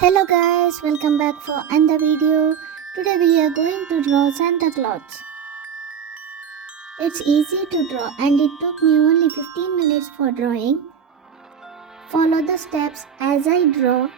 Hello guys, welcome back for another video. Today we are going to draw Santa Claus. It's easy to draw and it took me only 15 minutes for drawing. Follow the steps as I draw.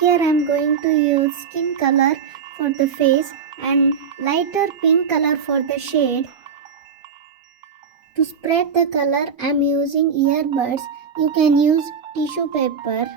Here I am going to use skin color for the face and lighter pink color for the shade. To spread the color I am using earbuds. You can use tissue paper.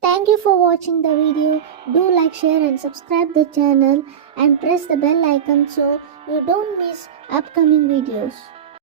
Thank you for watching the video. Do like, share and subscribe the channel and press the bell icon so you don't miss upcoming videos.